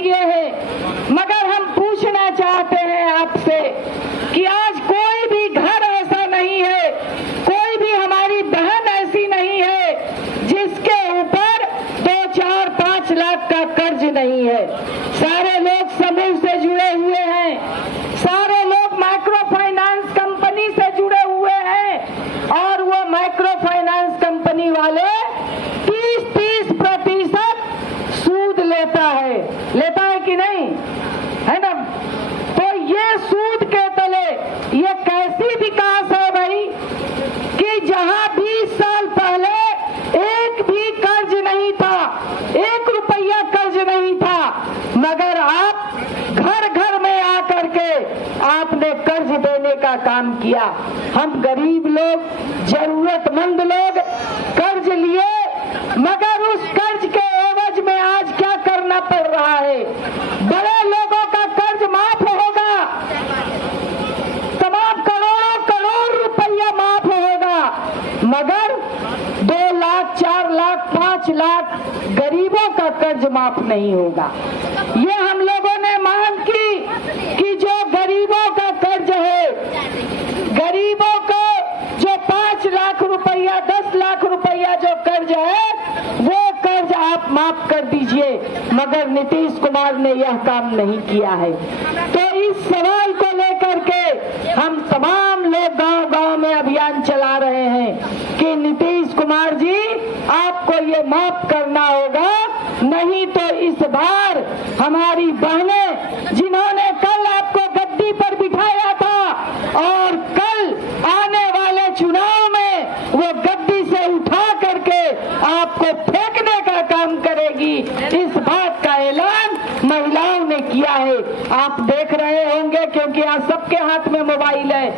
दिए हैं। मगर हम पूछना चाहते हैं आपसे कि आज कोई भी घर ऐसा नहीं है, कोई भी हमारी बहन ऐसी नहीं है जिसके ऊपर 2, 4, 5 लाख का कर्ज नहीं है। सारे लोग समूह से जुड़े हुए हैं, सारे लोग माइक्रो फाइनेंस कंपनी से जुड़े हुए हैं और वो माइक्रो फाइनेंस कंपनी वाले 30% सूद लेता है कि नहीं, है ना? तो ये सूद के तले ये कैसी विकास है भाई कि जहां 20 साल पहले एक भी कर्ज नहीं था, 1 रुपया कर्ज नहीं था, मगर आप घर घर में आकर के आपने कर्ज देने का काम किया। हम गरीब लोग, जरूरतमंद लोग कर्ज लिए, मगर उस कर्ज के एवज में आज क्या करना पड़ रहा है? बड़े लोगों का कर्ज माफ होगा, तमाम करोड़ रुपया माफ होगा, मगर 2 लाख, 4 लाख, 5 लाख गरीबों का कर्ज माफ नहीं होगा। ये हम लोगों ने मांग की कि जो गरीबों का कर्ज है, गरीबों को जो 5 लाख रुपया, 10 लाख रुपया जो कर्ज है, वो कर्ज आप माफ कर दीजिए, मगर नीतीश कुमार ने यह काम नहीं किया है। तो इस सवाल को लेकर के हम तमाम लोग गांव-गांव में अभियान चला रहे हैं कि नीतीश कुमार जी आपको ये माफ करना होगा, नहीं तो इस बार हमारी बहनें जिन्होंने कल आपको गद्दी पर बिठाया था और कल आने वाले चुनाव में वो गद्दी से उठा करके आपको फेंकने का काम करेगी, इस बात का ऐलान महिलाओं ने किया है। आप देख रहे होंगे क्योंकि आज सबके हाथ में मोबाइल है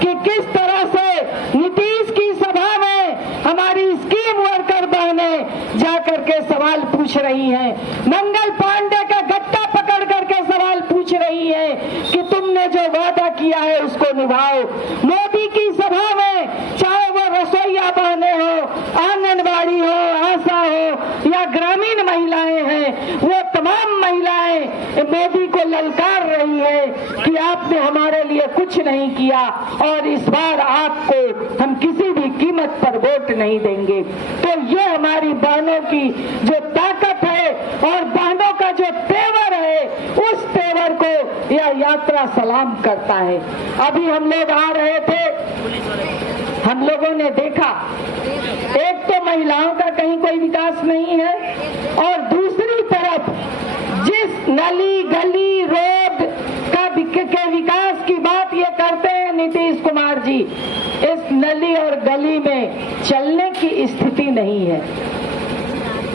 कि किस तरह से नीतीश की सभा में हमारी स्कीम वर्कर बहनें जाकर के सवाल पूछ रही हैं, मंगल पांडे का गट्टा पकड़ करके सवाल पूछ रही है कि तुमने जो वादा किया है उसको निभाओ। मोदी की सभा में चाहे वो रसोईया बहनें हो, आंगनबाड़ी हो, आशा हो या ग्रामीण महिलाएं हैं, वो तमाम महिलाएं मोदी को ललकार रही है कि आपने हमारे लिए कुछ नहीं किया और इस बार आपको हम किसी भी कीमत पर वोट नहीं देंगे। तो ये हमारी बहनों की जो ताकत है और बहनों का जो तेवर है, उस तेवर को यह यात्रा सलाम करता है। अभी हम लोग आ रहे थे, हम लोगों ने देखा एक तो महिलाओं का कहीं कोई विकास नहीं है और दूसरी तरफ जिस नली गली रोड के विकास की बात ये करते हैं नीतीश कुमार जी, इस नली और गली में चलने की स्थिति नहीं है।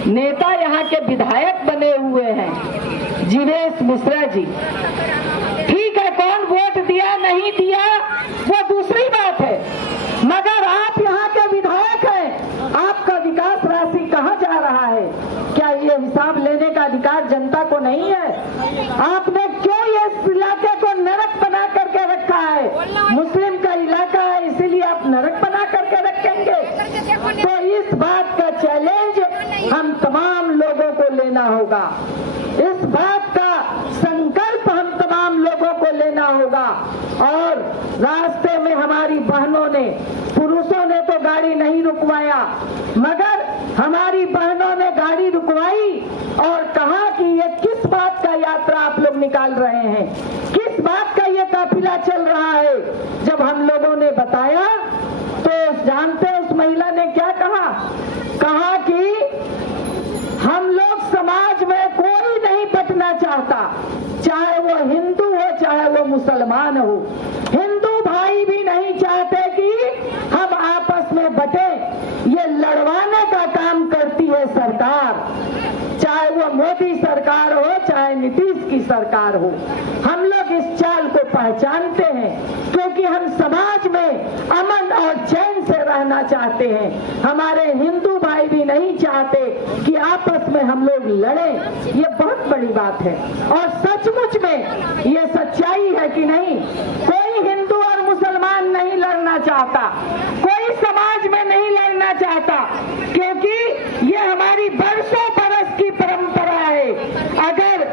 नेता यहाँ के विधायक बने हुए हैं जीवेश मिश्रा जी, ठीक है, कौन वोट दिया नहीं दिया वो दूसरी बात है, मगर आप यहाँ के विधायक हैं, आपका विकास राशि कहाँ जा रहा है? क्या ये हिसाब लेने का अधिकार जनता को नहीं है? आपने क्यों ये इलाके को नरक बना करके रखा है? मुस्लिम का इलाका है इसीलिए आप नरक बना करके रखेंगे? तो इस बात का चैलेंज हम तमाम लोगों को लेना होगा, इस बात का संकल्प हम तमाम लोगों को लेना होगा। और रास्ते में हमारी बहनों ने, पुरुषों ने तो गाड़ी नहीं रुकवाया, मगर हमारी बहनों ने गाड़ी रुकवाई और कहा कि ये किस बात का यात्रा आप लोग निकाल रहे हैं, किस बात का ये काफिला चल रहा है। जब हम लोगों ने बताया तो जानते उस महिला ने क्या कहा? कहा कि हम लोग समाज में कोई नहीं बटना चाहता, चाहे वो हिंदू हो चाहे वो मुसलमान हो, हिंदू भाई भी नहीं चाहते कि हम आपस में बटे। ये लड़वाने का काम करती है सरकार, चाहे वो मोदी सरकार हो चाहे नीतीश की सरकार हो। हम लोग इस चाल को पहचानते हैं क्योंकि हम समाज में अमन और चैन से रहना चाहते हैं। हमारे हिंदू भाई भी नहीं चाहते कि आपस में हम लोग लड़ें, ये बहुत बड़ी बात है। और सचमुच में ये सच्चाई है कि नहीं, कोई हिंदू और मुसलमान नहीं लड़ना चाहता, कोई समाज में नहीं लड़ना चाहता, क्योंकि ये हमारी बरसों बरस की परंपरा है। अगर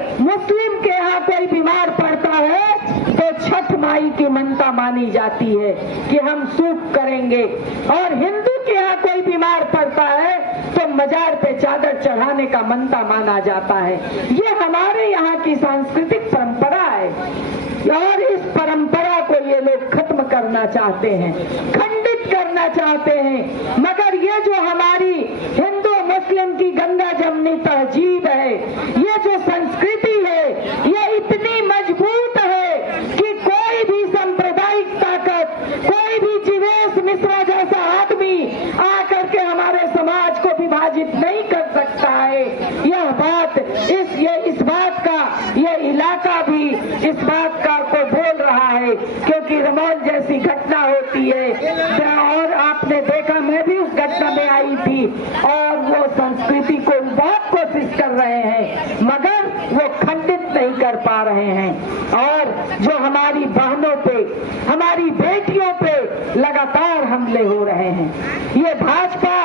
की मनता मानी जाती है कि हम सूख करेंगे। और हिंदू के यहाँ कोई बीमार पड़ता है तो मजार पे चादर चढ़ाने का मनता माना जाता है। ये हमारे यहाँ की सांस्कृतिक परंपरा है और इस परंपरा को ये लोग खत्म करना चाहते हैं, खंडित करना चाहते हैं। मगर ये जो हमारी हिंदू मुस्लिम की गंगा जमनी तहजीब है, ये जो संस्कृति है, ये इतनी मजबूत है कि कोई भी सांप्रदायिक ताकत, कोई भी जीवेश मिश्रा जैसा आदमी आकर के हमारे समाज को विभाजित नहीं कर सकता है। यह बात इस बात का यह इलाका भी इस बात का को बोल रहा है, क्योंकि रमौल जैसी घटना होती है और आपने देखा, मैं भी उस घटना में आई थी और वो संस्कृति को बहुत कोशिश कर रहे हैं मगर वो खंडित नहीं कर पा रहे हैं। और जो हमारी बहनों पे, हमारी बेटियों पे लगातार हमले हो रहे हैं, ये भाजपा